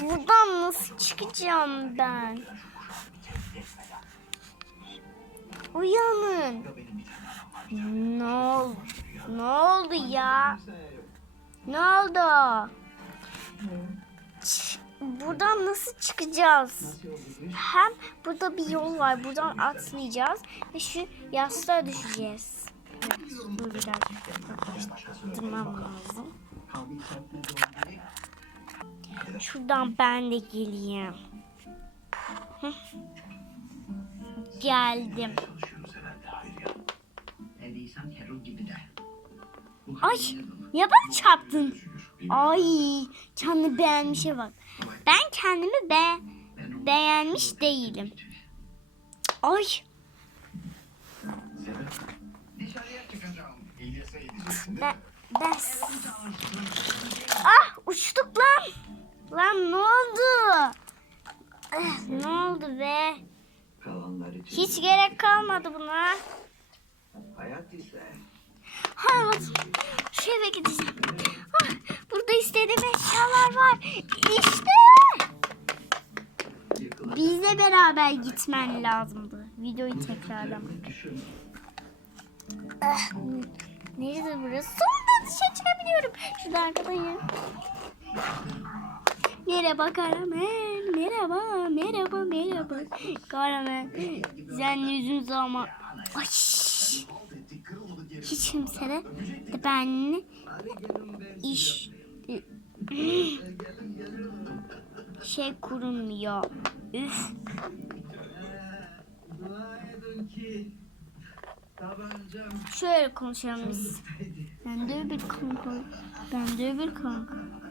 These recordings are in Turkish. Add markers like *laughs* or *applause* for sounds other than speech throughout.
Buradan nasıl çıkacağım ben? Uyanın. Ne oldu? Ne oldu ya? Ne oldu? Ç- Buradan nasıl çıkacağız? Hem burada bir yol var. Buradan atlayacağız ve şu yastığa düşeceğiz. Dur bir dakika. Durmam lazım. Şuradan ben de geleyim. Heh. Geldim. Ay ya bana çarptın. Ay kendi beğenmişe bak. Ben kendimi be beğenmiş değilim. Ay ben, ben... Ah uçtuk lan. Lan ne oldu? Ne oldu be? Kalanlar için Hiç gerek kalmadı buna. hayat ise Hayatım. Şu eve gideceğim. Ah, burada istediğim eşyalar var. İşte. yıkılan Bizle beraber gitmen lazımdı. Videoyu tekrarlamak. düşün. Ah, nerede burası? Sonunda dışarı çıkabiliyorum. Şurada arkadayım. Merhaba Karamen. Merhaba, merhaba, merhaba. Karamen. Sen yüzün zaman. Ay. Hiç kimse de benimle iş şey kurulmuyor. Üf. Şöyle konuşalım biz. Ben de bir kanka. Ben de bir kanka.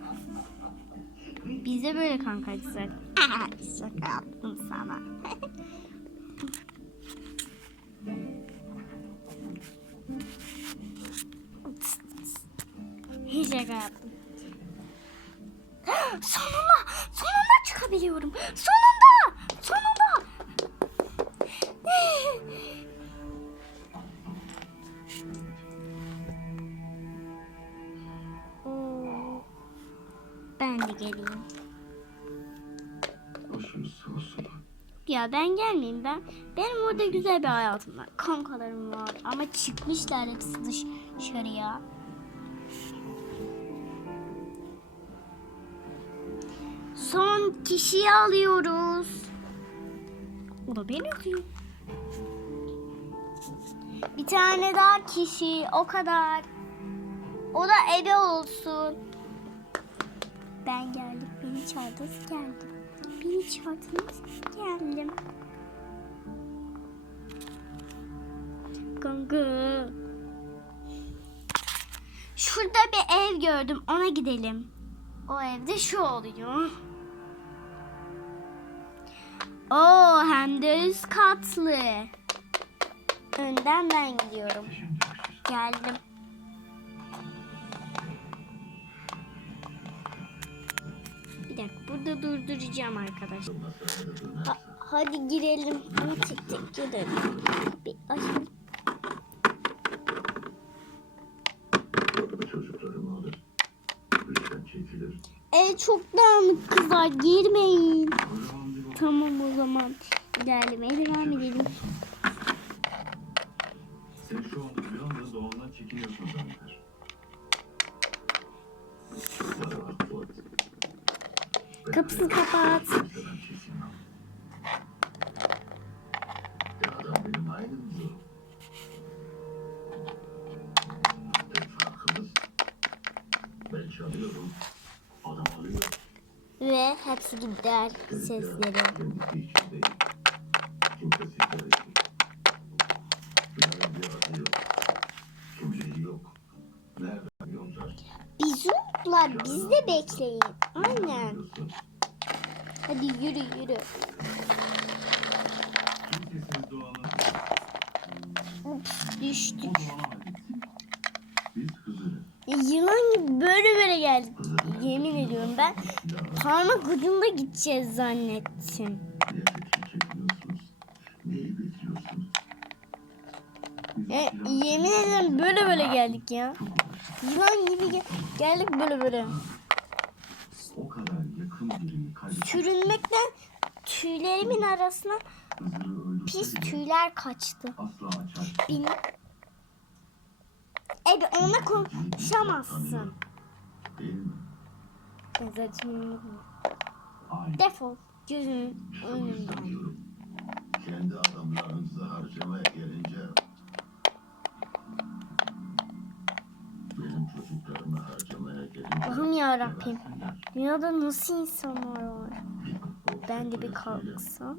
Biz de böyle kankaydık zaten. *laughs* Şaka yaptım sana. *laughs* Şaka yaptım. *gasps* Sonunda! Sonunda çıkabiliyorum. Sonunda! Sonunda! *laughs* Ben de geleyim. Ya ben gelmeyeyim ben. Benim orada güzel bir hayatım var. Kankalarım var ama çıkmışlar hepsi dış- dışarıya. Son kişiyi alıyoruz. O da beni alıyor. Bir tane daha kişi o kadar. O da ebe olsun. Ben geldim. Beni çağırdınız geldim. Beni çağırdınız geldim. Kanka. Şurada bir ev gördüm. Ona gidelim. O evde şu oluyor. Oo hem de üst katlı. Önden ben gidiyorum. Geldim. Burada durduracağım arkadaşlar. Ha- hadi girelim ama tek tek girelim. Bir, ay, e, çok dağınık kızlar girmeyin. Tamam o zaman ilerlemeye devam edelim. Sen şu an uyandı doğumdan çekiniyorsun zanneder. Adam alıyor. Ve hepsi gider sesleri. Unuttular biz de bekleyin. Aynen. Hadi yürü yürü. Düştük. Ya, Yılan gibi böyle böyle geldik. Yemin ediyorum ben parmak ucunda gideceğiz zannettim. Silah- yemin ederim böyle böyle geldik ya. Yılan gibi gel- geldik böyle böyle. O kadar yakın birini Sürünmekten tüylerimin arasına pis tüyler kaçtı. Bin... Ebe ona konuşamazsın. Mi? Defol yüzden önünden. Kendi adamlarınızı harcamaya gelince Allah'ım yarabbim. gebersinler. Dünyada nasıl insanlar var? Ben de bir kalksam.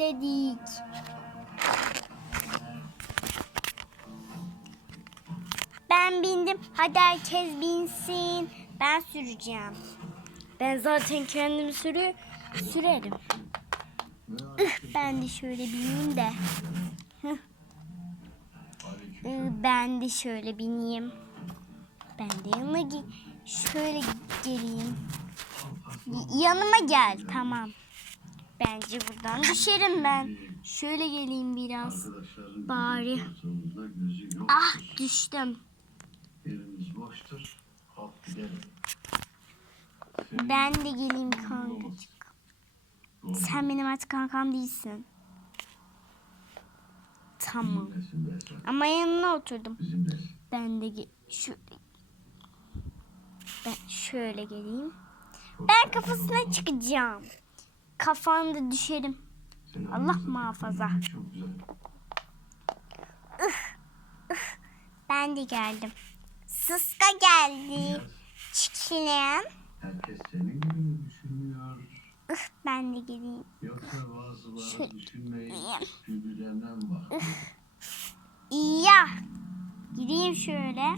Özledik. Ben bindim. Hadi herkes binsin. Ben süreceğim. Ben zaten kendim sürü sürerim. Ih, ben de şöyle bineyim de. Ben de şöyle bineyim. Ben de yanına şöyle geleyim. Yanıma gel tamam. Bence buradan düşerim ben. Şöyle geleyim biraz. Bari. Ah düştüm. Ben de geleyim kankacık. Sen benim artık kankam değilsin. Tamam. Ama yanına oturdum. Ben de ge- şöyle. Ben şöyle geleyim. Ben kafasına çıkacağım. Kafanda düşerim. Allah muhafaza. Çok güzel. Ben de geldim. Sıska geldi. Çikilen. Herkes senin gibi düşünüyor? Ih, ben de geleyim. Yoksa bazıları düşünmeyip birbirlerine mi bakıyor? Ya. Gideyim şöyle.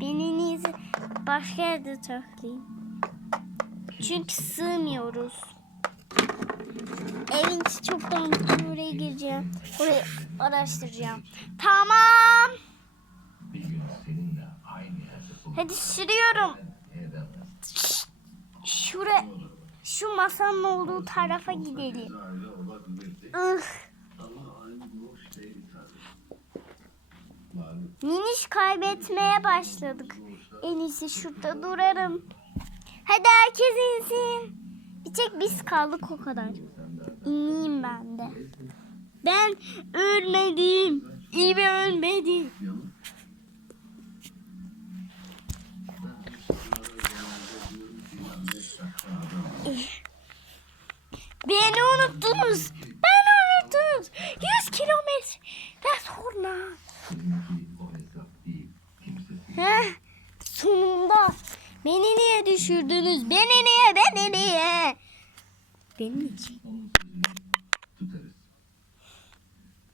Benim iyisi başka yerde toplayayım. Çünkü sığmıyoruz. Evin çok dağınık. Oraya gireceğim. Orayı araştıracağım. Tamam. Hadi sürüyorum. Şura, şu masanın olduğu tarafa gidelim. Ih, Niniş kaybetmeye başladık. En iyisi şurada durarım. Hadi herkes insin. Bir tek biz kaldık o kadar. İneyim ben de. Ben ölmedim. İyi bir ölmedim. Beni unuttunuz. Beni unuttunuz. 100 kilometre sonra. Heh, sonunda. Beni niye düşürdünüz? Beni niye? Beni niye? Benim için.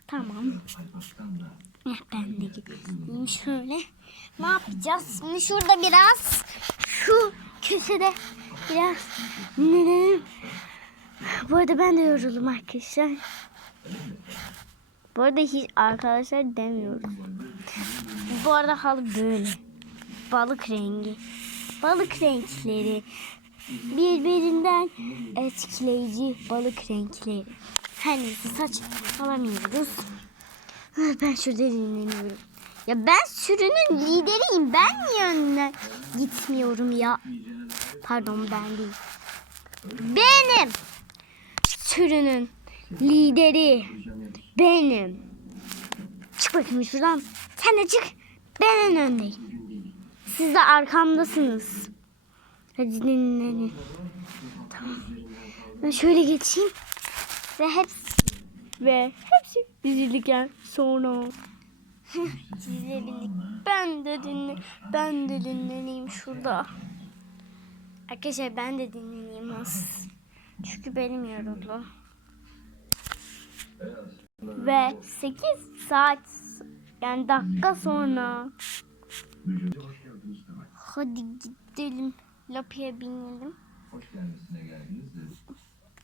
Tamam. Eh, Ben de gideyim şöyle. Ne yapacağız? Şimdi şurada biraz şu köşede biraz dinlenelim. Bu arada ben de yoruldum arkadaşlar. Bu arada hiç arkadaşlar demiyoruz. Bu arada halı böyle. Balık rengi. Balık renkleri. Birbirinden etkileyici balık renkleri. Her neyse saç alamıyoruz. Ben şurada dinleniyorum. Ya ben sürünün lideriyim. Ben niye önüne gitmiyorum ya? Pardon ben değil. Benim sürünün lideri benim. Çık bakayım şuradan. Sen de çık. Ben en öndeyim. Siz de arkamdasınız. Hadi dinlenin. Tamam. Ben şöyle geçeyim. Ve hepsi ve hepsi dizildikten sonra *laughs* bindik. Ben de dinle ben de dinleneyim şurada. Arkadaşlar ben de dinleneyim az. Çünkü benim yoruldu. Ve 8 saat yani dakika sonra hadi gidelim. Lapıya binelim. Hoş gelmesine geldiniz de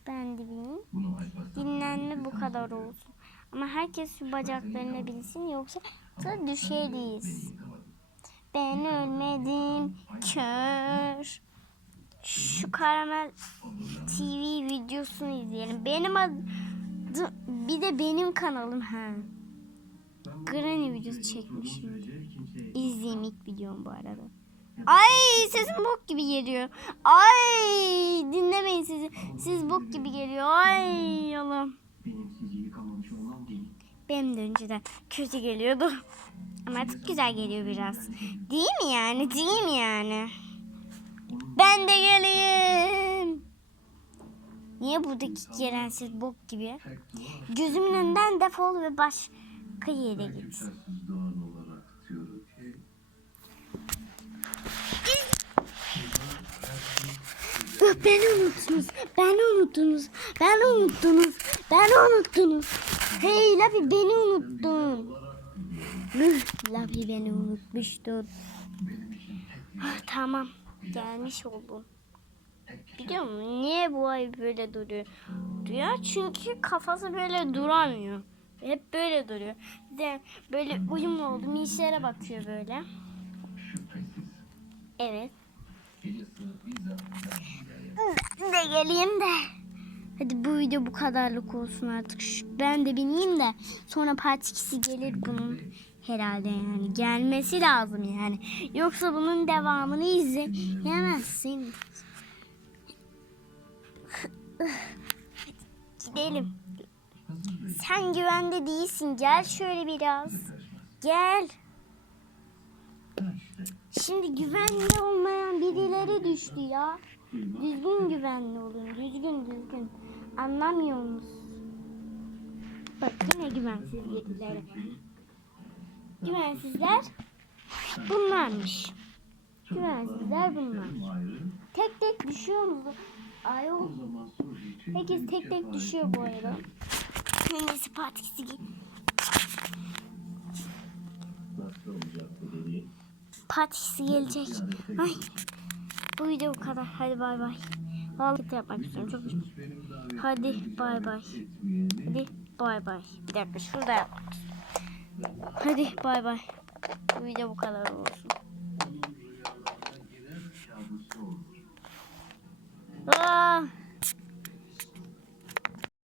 Ben de bineyim. Dinlenme bu kadar olsun. Ama herkes şu bacaklarını bilsin yoksa da düşeriz. Ben ölmedim kör. Şu karamel TV videosunu izleyelim. Benim adım bir de benim kanalım ha. Granny videosu çekmişim. İzleyeyim ilk videom bu arada. Ay sesim bok gibi geliyor. Ay dinlemeyin sizi. Siz bok gibi geliyor. Ay Allah'ım. Benim sizi yıkamamış olmam değil. Benim de önceden kötü geliyordu. Ama artık güzel geliyor biraz. Değil mi yani? Değil mi yani? Ben de geleyim. Niye buradaki gelen ses bok gibi? Gözümün önünden defol ve başka yere git. Ih, Beni unuttunuz. Beni unuttunuz. Beni unuttunuz. Beni unuttunuz. Hey Lapi beni unuttun. Lapi beni unutmuştun. Ah, tamam. Gelmiş oldum. Biliyor musun? Niye bu ay böyle duruyor? Duruyor çünkü kafası böyle duramıyor. Hep böyle duruyor. Bir de böyle uyum oldu. Minişlere bakıyor böyle. Evet. De geleyim de. Hadi bu video bu kadarlık olsun artık. Ben de bineyim de sonra part 2'si gelir bunun herhalde yani. Gelmesi lazım yani. Yoksa bunun devamını izleyemezsin. Gidelim. Sen güvende değilsin. Gel şöyle biraz. Gel. Şimdi güvenli olmayan birileri düştü ya. Düzgün güvenli olun. Düzgün düzgün. Anlamıyor musun? Bak yine güvensiz birileri. Güvensizler bunlarmış. Güvensizler bunlar. Tek tek düşüyor mu? Ayol. o zaman soru için Herkes tek tek düşüyor bu arada. Neyse partisi dediğin? Partisi gelecek. Ay. Bu video bu kadar. Hadi bay bay. Vallahi yapmak istiyorum. Çok Hadi bay bay. Hadi bay bay. Bir dakika şurada yapmak. Hadi bay bay. Bu video bu kadar olsun. Aa,